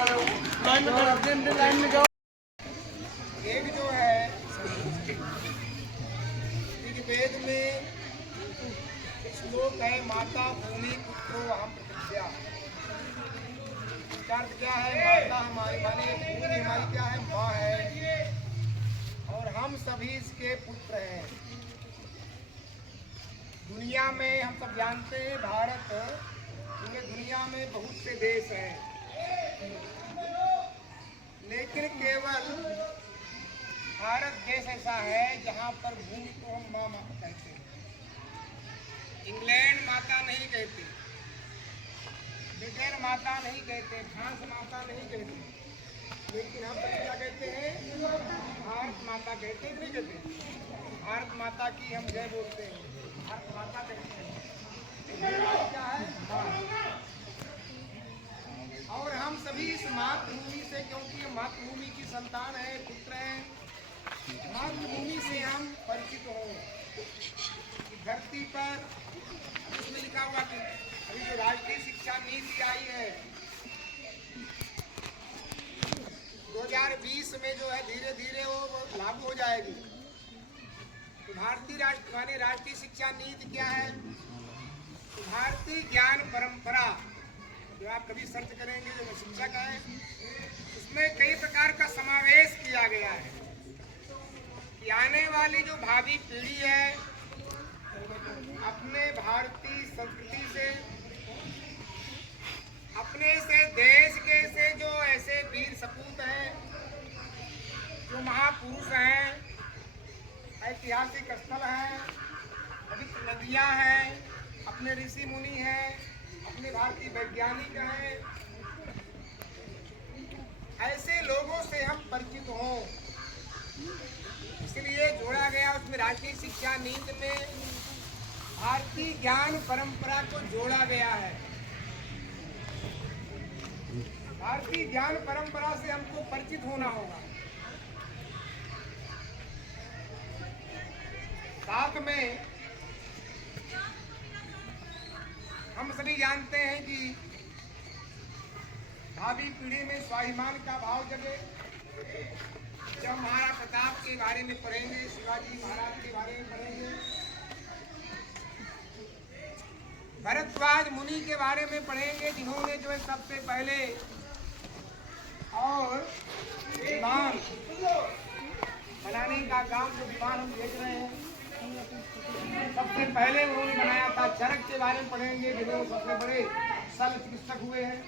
एक जो है ऋग्वेद में श्लोक है, माता भूमि पुत्रो अहम प्रतिज्ञा। इसका अर्थ क्या है? माता हमारी माने भूमि हमारी क्या है? माँ है, और हम सभी इसके पुत्र हैं। दुनिया में हम सब जानते हैं भारत, पूरे दुनिया में बहुत से देश हैं, लेकिन केवल भारत देश ऐसा है जहाँ पर भूमि को हम माँ माता कहते हैं। इंग्लैंड माता नहीं कहते, ब्रिटेन माता नहीं कहते, फ्रांस माता नहीं कहते, लेकिन हम क्या कहते हैं? भारत माता कहते हैं। नहीं कहते? भारत माता की हम जय बोलते हैं, भारत माता कहते हैं। क्या है? और हम सभी इस मातृभूमि से, क्योंकि मातृभूमि की संतान है, पुत्र हैं, मातृभूमि से हम परिचित हो। धरती पर इसमें लिखा हुआ कि अभी जो राष्ट्रीय शिक्षा नीति आई है 2020 में, जो है धीरे धीरे वो लागू हो जाएगी। तो भारतीय राष्ट्रीय शिक्षा नीति क्या है? भारतीय ज्ञान परंपरा, जो आप कभी सर्च करेंगे, जो शिक्षक है, उसमें कई प्रकार का समावेश किया गया है कि आने वाली जो भावी पीढ़ी है अपने भारतीय संस्कृति से, अपने से देश के से जो ऐसे वीर सपूत हैं, जो महापुरुष हैं, ऐतिहासिक स्थल हैं, पवित्र नदियां हैं, अपने ऋषि मुनि हैं, अपने भारतीय वैज्ञानिक हैं, ऐसे लोगों से हम परिचित हों, इसलिए जोड़ा गया उसमें राष्ट्रीय शिक्षा नीति में भारतीय ज्ञान परंपरा को जोड़ा गया है। भारतीय ज्ञान परंपरा से हमको परिचित होना होगा। साथ में हम सभी जानते हैं कि भावी पीढ़ी में स्वाभिमान का भाव जगे। जब महाराणा प्रताप के बारे में पढ़ेंगे, शिवाजी महाराज के बारे में पढ़ेंगे, भरद्वाज मुनि के बारे में पढ़ेंगे, जिन्होंने जो है सबसे पहले और विमान बनाने का काम, जो विमान हम देख रहे हैं, सबसे पहले उन्होंने बनाया था। चरक के बारे में पढ़ेंगे, जिन्होंने सबसे बड़े शल्य चिकित्सक हुए हैं।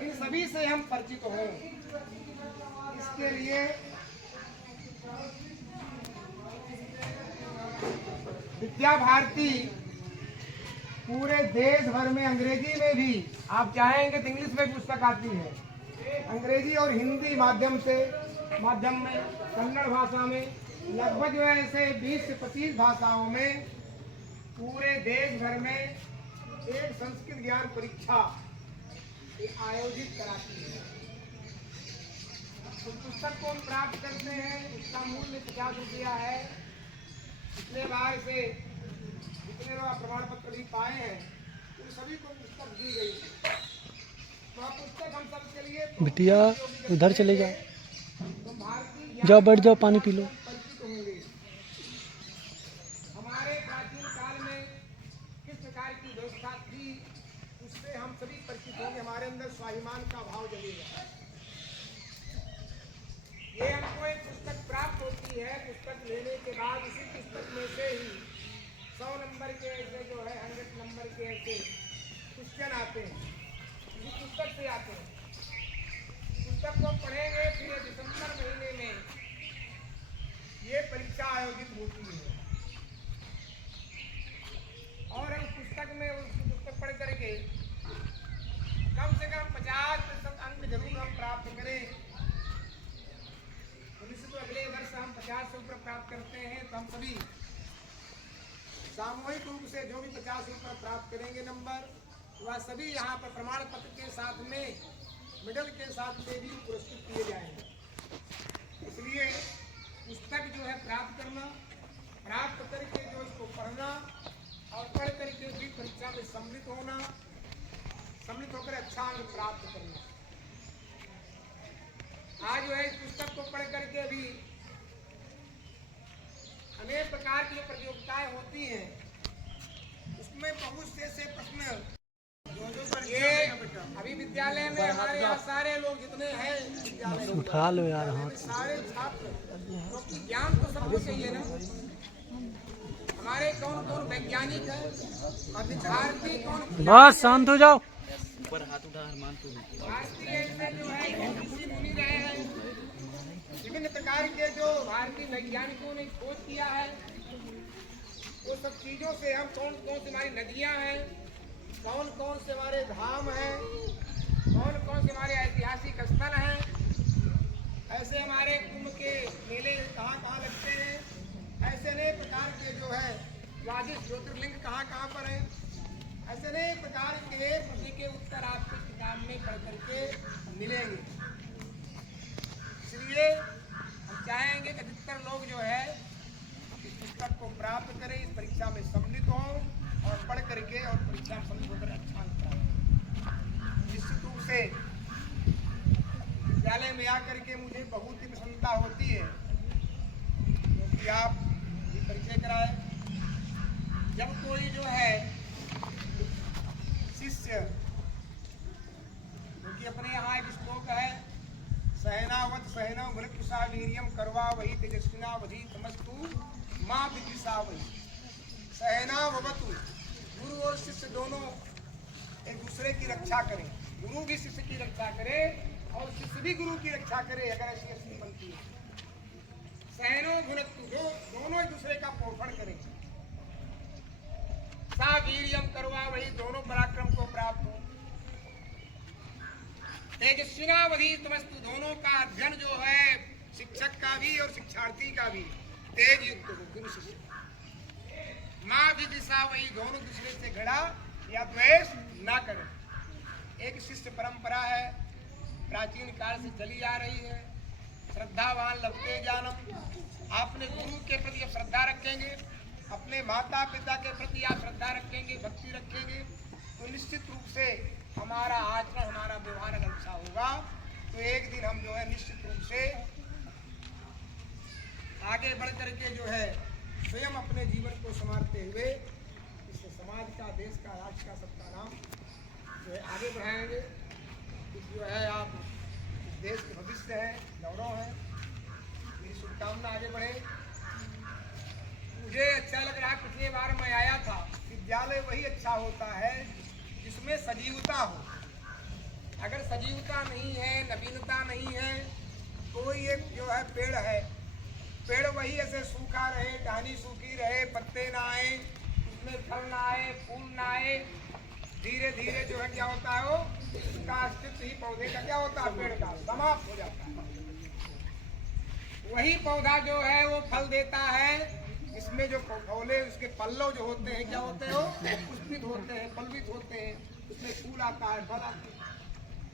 इन सभी से हम परिचित हों, इसके लिए विद्या भारती पूरे देश भर में, अंग्रेजी में भी, आप चाहेंगे तो इंग्लिश में पुस्तक आती है, अंग्रेजी और हिंदी माध्यम में, कन्नड़ भाषा में, लगभग जो है ऐसे 20 से 25 भाषाओं में पूरे देश भर में एक संस्कृत ज्ञान परीक्षा आयोजित कराती है। उस पुस्तक को हम प्राप्त करते हैं, उसका मूल्य 50 रुपया है। पिछले बार से जितने लोग प्रमाण पत्र भी पाए हैं, उन सभी को पुस्तक दी गई है। तो पुस्तक हम सबके लिए बिटिया उधर चले जाओ, जाओ बैठ जाओ, पानी पी लो। हमारे प्राचीन काल में किस प्रकार की व्यवस्था थी, उससे हम सभी परिचित होंगे। हमारे अंदर स्वाभिमान का भाव जगेगा। ये हमको एक पुस्तक प्राप्त होती है। पुस्तक लेने के बाद उसी पुस्तक में से ही 100 नंबर के ऐसे जो है 100 नंबर के ऐसे क्वेश्चन आते हैं, इसी पुस्तक से आते हैं। पुस्तक को पढ़ेंगे, फिर दिसंबर महीने में ये परीक्षा आयोजित होती है, और उस पुस्तक में, उस पुस्तक पढ़ करके कम से कम 50% अंक जरूर हम प्राप्त करें। तो अगले वर्ष हम 50 से ऊपर प्राप्त करते हैं, तो हम सभी सामूहिक रूप से जो भी 50 से ऊपर प्राप्त करेंगे नंबर, वह सभी यहाँ पर प्रमाण पत्र के साथ में, मेडल के साथ में भी पुरस्कृत किए जाएंगे। इसलिए पुस्तक जो है प्राप्त करना, प्राप्त करके जो इसको पढ़ना, और पढ़ करके भी परीक्षा में सम्मिलित होना, सम्मिलित होकर अच्छा अंक प्राप्त करना, आज जो है इस पुस्तक को पढ़ करके भी अनेक प्रकार की जो प्रतियोगिताएं होती हैं उसमें बहुत से प्रश्न ये अभी विद्यालय में हमारे यहाँ सारे लोग जितने हैं विद्यालय में उठा लो यार हाथ से। सारे छात्र क्योंकि ज्ञान तो सबको चाहिए ना। हमारे कौन कौन वैज्ञानिक है, भारतीय कौन, बस शांत हो जाओ। भारतीय ऐसे जो है ऋषि मुनि रहे हैं, विभिन्न प्रकार के जो भारतीय वैज्ञानिकों ने खोज किया है वो सब चीजों से हम कौन कौन सी हमारी नदियां हैं, कौन कौन से हमारे धाम हैं, कौन कौन से हमारे ऐतिहासिक स्थल हैं, ऐसे हमारे कुंभ के मेले कहाँ कहाँ लगते हैं, ऐसे अनेक प्रकार के जो है द्वादश ज्योतिर्लिंग कहाँ कहाँ पर हैं, ऐसे अनेक प्रकार के प्रश्न के उत्तर आपको किताब में पढ़ करके मिलेंगे। इसलिए हम चाहेंगे कि अधिकतर लोग जो है इस पुस्तक को प्राप्त करें, इस परीक्षा में सम्मिलित हों और पढ़ करके और परीक्षा में सम्मिलित होकर अच्छा अंक प्राप्त। निश्चित रूप से विद्यालय में आकर के मुझे बहुत ही प्रसन्नता होती है क्योंकि आप ये परिचय कराए। जब कोई जो है शिष्य, क्योंकि अपने यहाँ एक श्लोक है, सहनावत सहनव भृत्युषा वीर्यम करवा वही तेजस्विना वधि तमस्तु माँ विदिशा वही। सहनावतु, गुरु और शिष्य दोनों एक दूसरे की रक्षा करें, गुरु भी शिष्य की रक्षा करे और शिष्य भी गुरु की रक्षा करे अगर ऐसी स्थिति बनती है। सहनो भुनक्तु, दोनों एक दूसरे का पोषण करें। सा वीर्यम करवा वही, दोनों पराक्रम को प्राप्त हो। तेजस्विनावधि तमस्तु, दोनों का अध्ययन जो है शिक्षक का भी और शिक्षार्थी का भी तेज युक्त हो, गुरु शिष्य। माँ विदिशा वही, दोनों दूसरे से घृणा या द्वेष ना करें। एक शिष्य परंपरा है, प्राचीन काल से चली आ रही है। श्रद्धावान लभते ज्ञानम, आपने गुरु के प्रति अब श्रद्धा रखेंगे, अपने माता पिता के प्रति आप श्रद्धा रखेंगे, भक्ति रखेंगे, तो निश्चित रूप से हमारा आचरण, हमारा व्यवहार अगर अच्छा होगा तो एक दिन हम जो है निश्चित रूप से आगे बढ़ करके जो है स्वयं अपने जीवन को संवारते हुए इस समाज का, देश का, राष्ट्र का, सबका नाम जो है आगे बढ़ाएंगे। इस जो है आप इस देश के भविष्य है, गौरव है, मेरी शुभकामना आगे बढ़े। मुझे अच्छा लग रहा, पिछली बार मैं आया था, विद्यालय वही अच्छा होता है जिसमें सजीवता हो। अगर सजीवता नहीं है, नवीनता नहीं है, कोई एक जो है पेड़ है, पेड़ वही ऐसे सूखा रहे, टहनी सूखी रहे, पत्ते ना आए, उसमें फल ना आए, फूल ना आए, धीरे धीरे जो है क्या होता है वो उसका अस्तित्व ही पौधे का क्या होता है, पेड़ का समाप्त हो जाता है। वही पौधा जो है वो फल देता है, इसमें जो फौले उसके पल्लव जो होते हैं क्या होते हैं, वो पुष्पित होते हैं, फलवित होते हैं, उसमें फूल आता है, फल आते हैं।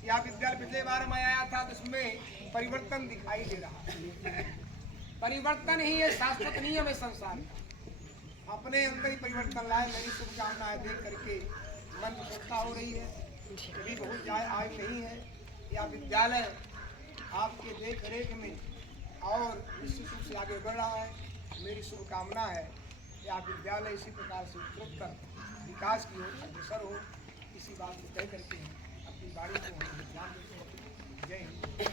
या विद्यालय पिछले बार मैं आया था तो उसमें परिवर्तन दिखाई दे रहा है। परिवर्तन ही है शाश्वत नियम है संसार का। अपने अंदर ही परिवर्तन लाए, मेरी शुभकामनाएं देख करके मन प्रसन्नता हो रही है। कभी बहुत आयु नहीं है, या विद्यालय आपके देख रेख में और निश्चित रूप से आगे बढ़ रहा है। मेरी शुभकामना है कि आप विद्यालय इसी प्रकार से उत्तरोत्तर विकास की ओर अग्रसर हो। इसी बात को तय करके अपनी बाड़ी को ध्यान देते हैं। जय हिंद।